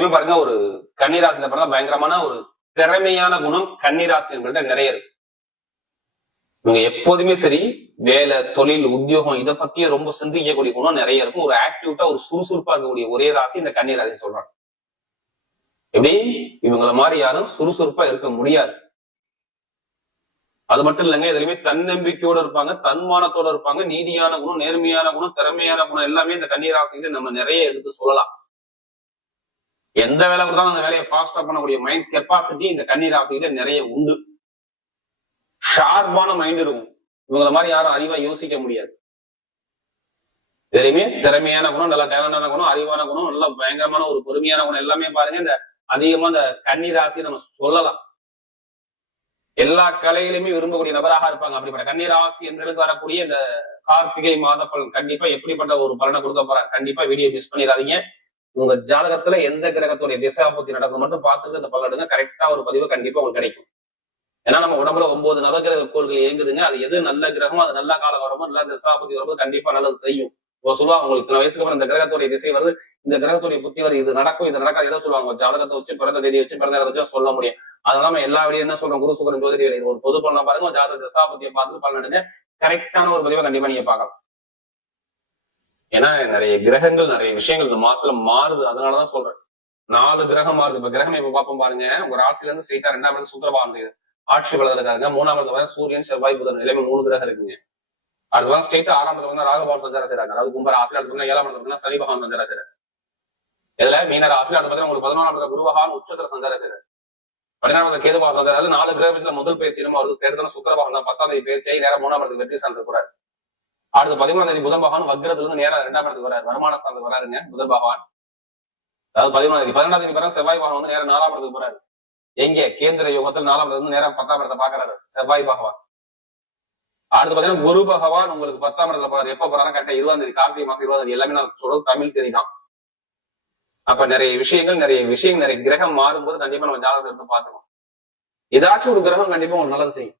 எப்போதுமே பாருங்க, ஒரு கன்னிராசியில பிறந்தா பயங்கரமான ஒரு திறமையான குணம் கன்னிராசி என்கிட்ட நிறைய இருக்கு. இவங்க எப்போதுமே சரி, வேலை, தொழில், உத்தியோகம் இதை பத்தியே ரொம்ப சிந்திக்கக்கூடிய குணம் நிறைய இருக்கும். ஒரு ஆக்டிவிட்டா, ஒரு சுறுசுறுப்பா இருக்கக்கூடிய ஒரே ராசி இந்த கன்னிராசி சொல்றாங்க. எப்படி இவங்கள மாதிரி யாரும் சுறுசுறுப்பா இருக்க முடியாது. அது மட்டும் இல்லைங்க, எதுலையுமே தன்னம்பிக்கையோட இருப்பாங்க, தன்மானத்தோட இருப்பாங்க, நீதியான குணம், நேர்மையான குணம், திறமையான குணம் எல்லாமே இந்த கன்னிராசியில நம்ம நிறைய எடுத்து சொல்லலாம். எந்த வேலை கொடுத்தாலும் அந்த வேலையை ஃபாஸ்டா பண்ணக்கூடிய மைண்ட் கெப்பாசிட்டி இந்த கன்னிராசியில நிறைய உண்டு. ஷார்ப்பான மைண்ட் இருக்கும். இவங்களை மாதிரி யாரும் அறிவா யோசிக்க முடியாது. எதுலையுமே திறமையான குணம், நல்ல டேலண்டான குணம், அறிவான குணம், நல்ல பயங்கரமான ஒரு பொறுமையான குணம் எல்லாமே பாருங்க இந்த அதிகமா இந்த கன்னிராசி நம்ம சொல்லலாம். எல்லா கலையிலுமே விரும்பக்கூடிய நபராக இருப்பாங்க. அப்படிப்பட்ட கன்னிராசி என்று வரக்கூடிய இந்த கார்த்திகை மாத பலன் கண்டிப்பா எப்படிப்பட்ட ஒரு பலனை கொடுக்க போறாங்க. கண்டிப்பா வீடியோ மிஸ் பண்ணிடாதீங்க. உங்க ஜாதகத்துல எந்த கிரகத்துடைய திசாபுத்தி நடக்கும் மட்டும் பார்த்துட்டு இந்த பலன் எடுங்க. கரெக்டா ஒரு பதிவு கண்டிப்பா உங்களுக்கு கிடைக்கும். ஏன்னா நம்ம உடம்புல 9 நவகிரக கோள்கள் இயங்குதுங்க. அது எது நல்ல கிரகமோ, அது நல்ல காலம் வரமோ, நல்ல திசாபுத்தி வரும்போது கண்டிப்பா நல்லது செய்யும். சொல்லுவாங்க, உங்களுக்கு இத்தனை வயசுக்கு அப்புறம் இந்த கிரகத்துடைய திசை வருது, இந்த கிரகத்துடைய புத்தி வருது, இது நடக்கும், இது நடக்காது, ஏதோ சொல்லுவாங்க. ஜாதகத்தை வச்சு, பிறந்த தேதியை வச்சு, பிறந்த இடத்தை வச்சு சொல்ல முடியும். அதனால நம்ம எல்லா வழியும் என்ன சொல்றோம், குரு சுக்கிரன் ஜோதிட வேலை ஒரு பொது பலனை பாருங்க, ஜாதக திசாபுத்தியை பார்த்துட்டு பலன் எடுங்க. கரெக்டான ஒரு பதிவை கண்டிப்பா நீங்க பார்க்கலாம். ஏன்னா நிறைய கிரகங்கள், நிறைய விஷயங்கள் இந்த மாசத்துல மாறுது. அதனாலதான் சொல்றேன், 4 கிரகம் மாறுது. இப்ப கிரகம் இப்ப பார்ப்போம் பாருங்க, உங்க ராசில இருந்து ஸ்ட்ரெயிட்டா 2ஆம் இடத்துல சுக்கிரன் ஆட்சி வளர இருக்காங்க. 3ஆம் இடத்துல சூரியன், செவ்வாய், புதன் எல்லாமே 3 கிரகம் இருக்குங்க. அடுத்ததான் ஸ்ட்ரெயிட்டா 6ஆம் இடத்துல வந்து ராகுபவன் சஞ்சாரம் செய்றாங்க. அதாவது கும்ப ராசில அடுத்து 7ஆம் இடத்துல சனி பகவான் சஞ்சாரம் செய்றாரு. இதுல மீன ராசில அடுத்து பார்த்தீங்கன்னா உங்களுக்கு 11ஆம் இடத்துல குரு பகவான் உச்சத்துல சஞ்சாரம் செய்றாரு. 12ஆம் இடத்துல கேது பகவான் சஞ்சாரம். 4 கிரகத்துல முதல் பயிற்சி நம்ம அவருக்கு எடுத்தோம்னா சுக்கிர பகவான் தான் 10ஆம் தேதி பயிற்சி நேரம் 3ஆம் இடத்துக்கு வெற்றி சார்ந்து போறாரு. அடுத்து 13ஆம் தேதி புதன் பகவான் வக்ரத்துல இருந்து நேரம் 2ஆம் இடத்துக்கு வராரு, வருமான சார்ந்து வராருங்க புதன் பகவான். அதாவது 13ஆம் தேதி 12ஆம் தேதி பிறகு செவ்வாய் பகவான் வந்து நேரம் 4ஆம் இடத்துக்கு போறாரு. எங்க கேந்திர யோகத்தில் 4ஆம் இடத்துல இருந்து நேரம் 10ஆம் இடத்தை பாக்குறாரு செவ்வாய் பகவான். அடுத்து பாத்தீங்கன்னா குரு பகவான் உங்களுக்கு 10ஆம் இடத்துல போறாரு. எப்ப போறாரு, கரெக்டா 20ஆம் தேதி, கார்த்திகை மாசம் 20ஆம் தேதி. எல்லாமே நான் சொல்றது தமிழ் தெரியும். அப்ப நிறைய விஷயங்கள் நிறைய கிரகம் மாறும்போது கண்டிப்பா நம்ம ஜாதகத்தை எடுத்து பார்த்துக்கணும். ஏதாச்சும் ஒரு கிரகம் கண்டிப்பா உங்களுக்கு நல்லது செய்யும்.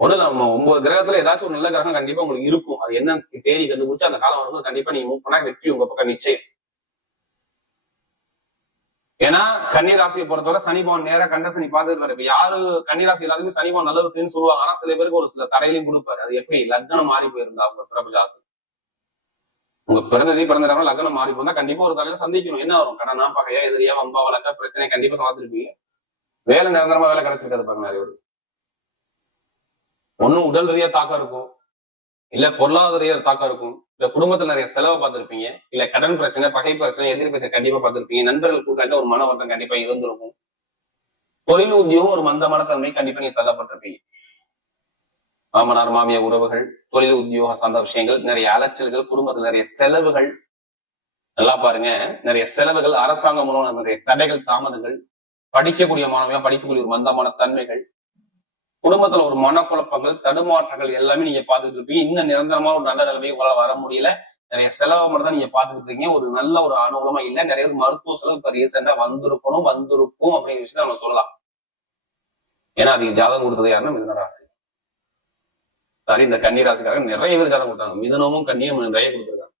ஒண்ணு நம்ம 9 கிரகத்துல ஏதாச்சும் ஒரு நல்ல கிரகம் கண்டிப்பா உங்களுக்கு இருக்கும். அது என்ன தேடி கண்டுபிடிச்சு அந்த காலம் வரும்போது கண்டிப்பா நீங்க மூவ் பண்ணா வெற்றி உங்க பக்கம் நிச்சயம். ஏன்னா கன்னிராசியை பொறுத்தவரை சனி பவன் நேரம் கண்ட சனி பார்த்துட்டு இப்ப யாரு கன்னிராசி எல்லாருமே சனி பவன் நல்லது செய்யுன்னு சொல்லுவாங்க. ஆனா சில பேருக்கு ஒரு சில தடையிலையும் கொடுப்பாரு. அது எப்படி லக்னம் மாறி போயிருந்தா உங்க பிரபஜாத்து, உங்க பிறந்த லக்னம் மாறி போயிருந்தா கண்டிப்பா ஒரு தடையில சந்திக்கணும். என்ன வரும், கடனா, பகையா, எதிரியா, வம்பா, வழக்கா, பிரச்சனை கண்டிப்பா சமாளிச்சிருப்பீங்க. வேலை நிரந்தரமா வேலை கிடைச்சிருக்காது பாருங்க நிறைய பேர். ஒன்னும் உடல் ரீதியா தாக்கம் இருக்கும், இல்ல பொருளாதார ரீதியா தாக்கம் இருக்கும், இல்ல குடும்பத்துல நிறைய செலவை பார்த்திருப்பீங்க, இல்ல கடன் பிரச்சனை, பகை பிரச்சனை, எதிரி பிரச்சனை கண்டிப்பா பார்த்திருப்பீங்க. நண்பர்கள் கூட்டாக ஒரு மன வருத்தம் கண்டிப்பா இருந்திருக்கும். தொழில் உத்தியோகம் ஒரு மந்தமான தன்மை கண்டிப்பா நீங்க தள்ளப்பட்டிருப்பீங்க. மாமனார் மாமிய உறவுகள், தொழில் உத்தியோக சார்ந்த விஷயங்கள், நிறைய அலைச்சல்கள், குடும்பத்துல நிறைய செலவுகள். நல்லா பாருங்க, நிறைய செலவுகள், அரசாங்கம் மூலம் நிறைய தடைகள், தாமதங்கள், படிக்கக்கூடிய மாணவியா படிக்கக்கூடிய ஒரு மந்தமான தன்மைகள், குடும்பத்துல ஒரு மனக்குழப்பங்கள், தடுமாற்றங்கள் எல்லாமே நீங்க பார்த்துட்டு இருப்பீங்க. இன்னும் நிரந்தரமா ஒரு நல்ல நிலைமை உங்களால வர முடியல. நிறைய செலவு மட்டும் தான் நீங்க பார்த்துட்டு இருக்கீங்க. ஒரு நல்ல ஒரு அனுகூலமா இல்ல. நிறைய மருத்துவ செலவு இப்ப ரீசெண்டா வந்திருக்கும் அப்படிங்கிற விஷயத்த நம்ம சொல்லலாம். ஏன்னா அதுக்கு ஜாதகம் கொடுத்தது யாருன்னா மிதுன ராசி. சரி, இந்த கன்னி ராசிக்காக நிறைய பேர் ஜாதகம் கொடுத்தாங்க. மிதுனமும் கன்னியும் நிறைய கொடுத்துருக்காங்க.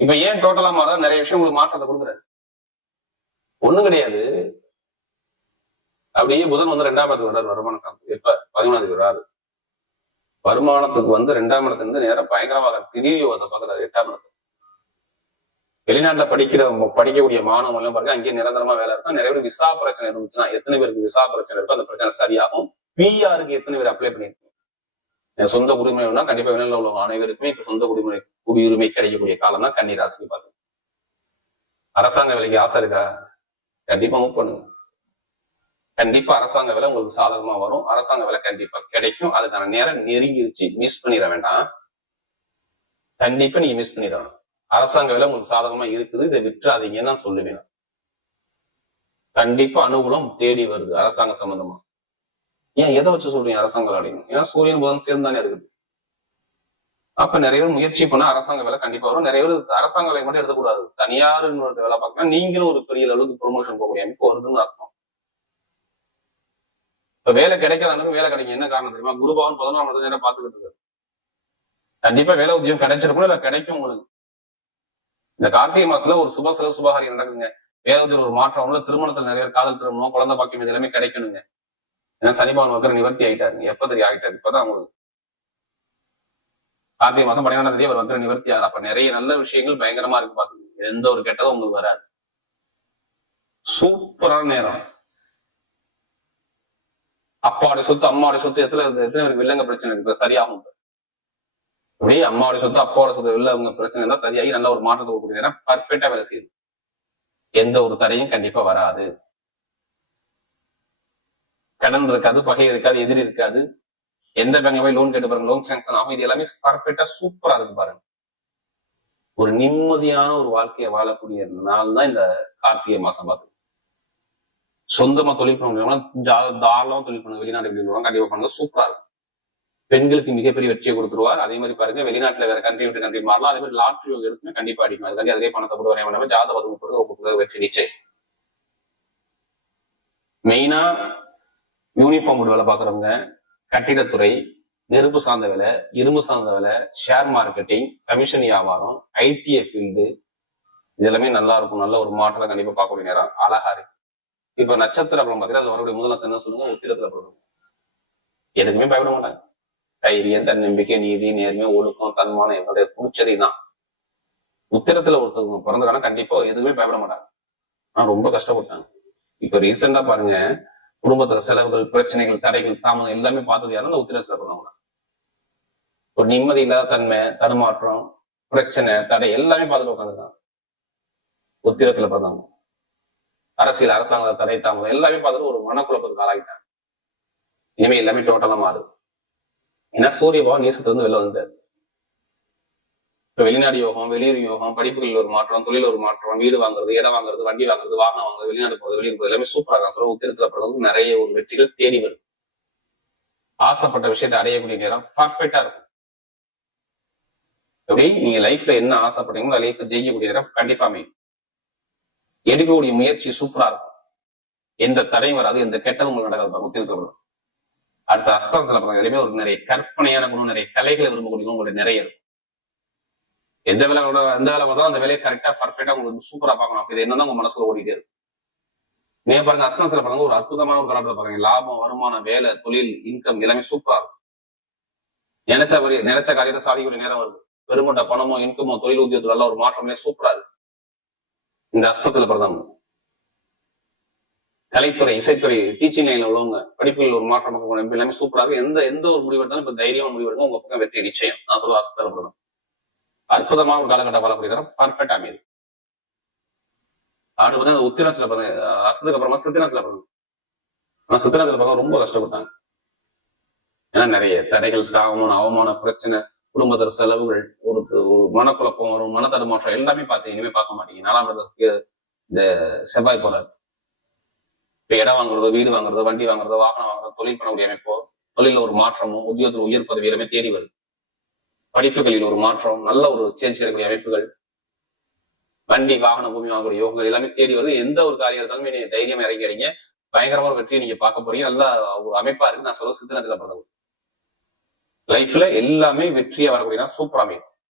இப்ப ஏன் டோட்டலா மாறா நிறைய விஷயம் உங்களுக்கு மாற்றத்தை கொடுக்குறாரு. ஒண்ணும் கிடையாது, அப்படியே புதன் வந்து 2ஆம் இடத்துக்கு வர்றாரு வருமான சார்ந்து. எப்ப 11ஆம் தேதி வராது. வருமானத்துக்கு வந்து 2ஆம் இடத்துல இருந்து நேரம் பயங்கரமாக திடீர் யோகத்தை பாக்குறாரு 8ஆம் இடத்துல. வெளிநாட்டுல படிக்கக்கூடிய மாணவர்கள் பாருங்க, அங்கேயே நிரந்தரமா வேலை இருக்கும். நிறைய பேர் விசா பிரச்சனை இருந்துச்சுன்னா, எத்தனை பேருக்கு விசா பிரச்சனை இருக்கும், அந்த பிரச்சனை சரியாகும். பிஆருக்கு எத்தனை பேர் அப்ளை பண்ணிருக்கீங்க? சொந்த குடியுரிமைனா கண்டிப்பா வெளிநாட்டுல உள்ள அனைவருக்குமே இப்ப சொந்த குடியுரிமை கிடைக்கக்கூடிய காலம் தான் கன்னி ராசிக்கு பாருங்க. அரசாங்க வேலைக்கு ஆசை இருக்கா? கண்டிப்பா மூவ் பண்ணுங்க. கண்டிப்பா அரசாங்க வேலை உங்களுக்கு சாதகமா வரும். அரசாங்க வேலை கண்டிப்பா கிடைக்கும். அதுக்கான நேரம் நெருங்கிருச்சு, மிஸ் பண்ணிட வேண்டாம். கண்டிப்பா நீங்க மிஸ் பண்ணிட வேண்டாம். அரசாங்க வேலை உங்களுக்கு சாதகமா இருக்குது, இதை விட்டுறாதீங்கன்னு நான் சொல்லுவேன். கண்டிப்பா அனுகூலம் தேடி வருது அரசாங்க சம்பந்தமா. ஏன் எதை வச்சு சொல்றீங்க அரசாங்க வேலை? ஏன்னா சூரியன் புதன் சேர்ந்து தானே இருக்குது. அப்ப நிறைய பேர் முயற்சி பண்ண அரசாங்க வேலை கண்டிப்பா வரும். நிறைய பேர் அரசாங்க வேலை மட்டும் எடுக்கக்கூடாது, தனியார் வேலை பார்க்கலாம். நீங்களும் ஒரு பெரிய அளவுக்கு ப்ரொமோஷன் போகக்கூடிய அமைப்பு வருதுன்னு அர்த்தம். இப்ப வேலை கிடைக்காத வேலை கிடைக்கும். என்ன காரணம் தெரியுமா? குரு பகவான் 11ஆம் இடத்துல நேரம் பார்த்துக்கிட்டு இருக்காரு. கண்டிப்பா வேலை உத்தியோகம் கிடைச்சிருக்கும், இல்ல கிடைக்கும் உங்களுக்கு. இந்த கார்த்திகை மாசத்துல ஒரு சுபகாரியம் நடக்குங்க. வேதத்தில் ஒரு மாற்றம் உள்ள திருமணத்துல நிறைய காதல் திருமணம் குழந்தை பாக்கியம் இது எல்லாமே கிடைக்கணுங்க. ஏன்னா சனிபகவான் வக்கர நிவர்த்தி ஆயிட்டாருங்க. எப்ப தெரியும் ஆயிட்டாரு? இப்பதான் உங்களுக்கு கார்த்திகை மாசம் 12ஆம் தேதி அவர் வக்கர நிவர்த்தி ஆகுது. அப்ப நிறைய நல்ல விஷயங்கள் பயங்கரமா இருக்கு பாத்துக்கோங்க. எந்த ஒரு கெட்டதும் உங்களுக்கு வராது. சூப்பரான நேரம். அப்பாவுடைய சொத்து அம்மாவுடைய சொத்து எத்தனை வில்லங்க பிரச்சனை இருக்கு சரியாகும். அப்படியே அம்மாவுடைய சொத்து அப்பாவோட சொத்து வில்லங்க பிரச்சனை இருந்தா சரியாகி நல்ல ஒரு மாற்றத்தை கொடுக்குறது. ஏன்னா பர்ஃபெக்டா வேலை செய்யுது. எந்த ஒரு தடையும் கண்டிப்பா வராது. கடன் இருக்காது, பகை இருக்காது, எதிரி இருக்காது. எந்த பேங்க்ல போய் லோன் கேட்டு பாருங்க, லோன் சாங்ஷன் ஆகும். இது எல்லாமே பர்ஃபெக்டா சூப்பரா இருக்கு பாருங்க. ஒரு நிம்மதியான ஒரு வாழ்க்கையை வாழக்கூடிய நாள் தான் இந்த கார்த்திகை மாசம் பார்த்து. சொந்தமா தொழில் பண்ண தாராளமா தொழில் பண்ணுங்க. வெளிநாடு கண்டிப்பா பண்ணுங்க, சூப்பரா இருக்கும். பெண்களுக்கு மிகப்பெரிய வெற்றியை கொடுத்துருவார். அதே மாதிரி பாருங்க, வெளிநாட்டுல வேற கண்ட்ரி விட்டு கண்ட்ரி மாறலாம். அதே மாதிரி லாட்ரி எடுத்துன்னா கண்டிப்பா அடிக்கும். அதுக்காண்டி அதே பணத்தை போட்டு வரைய வேண்டாம். ஜாதகம் போட்டு வெற்றி நிச்சயம். மெயினா யூனிஃபார்ம் போட்டு வேலை பாக்குறவங்க, கட்டிடத்துறை, நெருப்பு சார்ந்த வேலை, இரும்பு சார்ந்த வேலை, ஷேர் மார்க்கெட்டிங், கமிஷன் வியாபாரம், ஐடிஐ ஃபீல்டு, இது எல்லாமே நல்லா இருக்கும். நல்ல ஒரு மாற்றத்தை கண்டிப்பா பார்க்கக்கூடிய நேரம் அழகா இருக்கு. இப்ப நட்சத்திர பலம் பார்த்தீங்கன்னா அது வரக்கூடிய முதல் நட்சத்திரம் சொல்லுங்க, உத்திரத்துல பிறகு எதுக்குமே பயப்பட மாட்டாங்க. தைரியம், தன்னம்பிக்கை, நீதி, நேர்மை, ஒழுக்கம், தன்மானம் என்னுடைய பிடிச்சதுதான். உத்திரத்துல ஒருத்தவங்க பிறந்தக்கான கண்டிப்பா எதுவுமே பயப்பட மாட்டாங்க. ஆனா ரொம்ப கஷ்டப்பட்டாங்க. இப்ப ரீசெண்டா பாருங்க, குடும்பத்துல செலவுகள், பிரச்சனைகள், தடைகள், தாமதம் எல்லாமே பார்த்தது யாரும் இந்த உத்திரத்துல பிறந்தவங்க. ஒரு நிம்மதி இல்லாத தன்மை, தடுமாற்றம், பிரச்சனை, தடை எல்லாமே பார்த்துட்டு உட்காந்துருக்காங்க உத்திரத்துல பிறந்தவங்க. அரசியல், அரசாங்க தடை, தாமதம் எல்லாமே பார்த்துட்டு ஒரு மனக்குழப்பத்துக்கு ஆளாகிட்டாங்க. இனிமே எல்லாமே டோட்டலா மாறுது. ஏன்னா சூரிய பகவான் நேசத்துல இருந்து வெளில வந்தார். இப்ப வெளிநாடு யோகம், வெளியூர் யோகம், படிப்புகளில் ஒரு மாற்றம், தொழில் ஒரு மாற்றம், வீடு வாங்குறது, இடம் வாங்குறது, வண்டி வாங்குறது, வாகனம் வாங்குறது, வெளிநாடு போறது, வெளியூர் போறது எல்லாமே சூப்பரா இருக்காங்க. சொல்ல உத்திரத்துல பிறகு நிறைய ஒரு வெற்றிகள் தேடி வரும். ஆசைப்பட்ட விஷயத்தை அடையக்கூடிய நேரம் பர்ஃபெக்டா இருக்கும். எப்படி நீங்க லைஃப்ல என்ன ஆசைப்படுறீங்களோ லைஃப்ல ஜெயிக்கக்கூடிய நேரம் கண்டிப்பா அமையும். எடுக்கக்கூடிய முயற்சி சூப்பரா இருக்கும். எந்த தடையும் வராது, எந்த கெட்டதும் உங்களுக்கு நடக்காது. உத்திரத்துல அடுத்த அஸ்தலத்துல பாருங்க, எல்லாமே ஒரு நிறைய கற்பனையான குணம், நிறைய கலைகளை விரும்பக்கூடிய உங்களுக்கு நிறைய இருக்கும். எந்த வேலையோட எந்த வேலை பார்த்தா அந்த வேலையை கரெக்டா பர்ஃபெக்டா உங்களுக்கு சூப்பரா பார்க்கணும். அப்படி என்னதான் உங்க மனசுல ஓடிட்டே இருக்கும். நீங்க பாருங்க அஸ்தலத்துல பாருங்க, ஒரு அற்புதமான ஒரு காலத்துல பாருங்க, லாபம், வருமானம், வேலை, தொழில், இன்கம் எல்லாமே சூப்பரா இருக்கும். நினைச்ச காரியத்தை சாதிக்கக்கூடிய நேரம் வருது. பெருமட்ட பணமோ, இன்கமோ, தொழில் உத்தியோகத்துல நல்ல ஒரு மாற்றமே சூப்பரா இருக்கு இந்த அஸ்தத்துல பிறந்தவங்க. கலைத்துறை, இசைத்துறை, டீச்சிங் லைன்ல உள்ளவங்க, படிப்புகளில் ஒரு மாற்றம் எல்லாமே சூப்பராக. எந்த ஒரு முடிவு எடுத்தாலும் இப்ப தைரியமா முடிவு எடுக்கும். உங்க பக்கம் வெற்றி நிச்சயம். நான் சொல்ல அஸ்தத்துல பிறந்தவங்க அற்புதமான ஒரு காலகட்டம் வாழக்கூடிய பர்ஃபெக்ட் அமையுது. அடுத்து பார்த்தா உத்திராசில பாருங்க, அஸ்தத்துக்கு அப்புறமா சித்திராசில பாருங்க. ஆனா சித்திராசில பார்க்க ரொம்ப கஷ்டப்பட்டாங்க. ஏன்னா நிறைய தடைகள், தாமமான, அவமான, பிரச்சனை, குடும்பத்துல செலவுகள், ஒரு மனக்குழப்பம், ஒரு மனத்தடுமாற்றம் எல்லாமே பார்த்து இனிமே பார்க்க மாட்டீங்க. 4ஆம் இடத்துக்கு இந்த செவ்வாய் போறாரு. இப்ப இடம் வாங்குறதோ, வீடு வாங்குறதோ, வண்டி வாங்குறதோ, வாகனம் வாங்குறதோ, தொழில் பண்ணக்கூடிய அமைப்போ, தொழில ஒரு மாற்றமும், உத்தியோகத்தில் உயர் பதவி எல்லாமே தேடி வருது. படிப்புகளில் ஒரு மாற்றம், நல்ல ஒரு சேஞ்ச் கிடைக்கக்கூடிய அமைப்புகள், வண்டி, வாகன, பூமி வாங்கக்கூடிய யோகங்கள் எல்லாமே தேடி வருது. எந்த ஒரு காரியம் இருந்தாலுமே நீங்க தைரியமா இறங்கிறீங்க. பயங்கரமான ஒரு வெற்றியை நீங்க பார்க்க போறீங்க. நல்ல ஒரு அமைப்பா இருக்கு. நான் சொல்ல சித்தனத்துல பிறந்தவங்க லைஃப்ல எல்லாமே வெற்றியா வரக்கூடிய சூப்பரா அமையும்.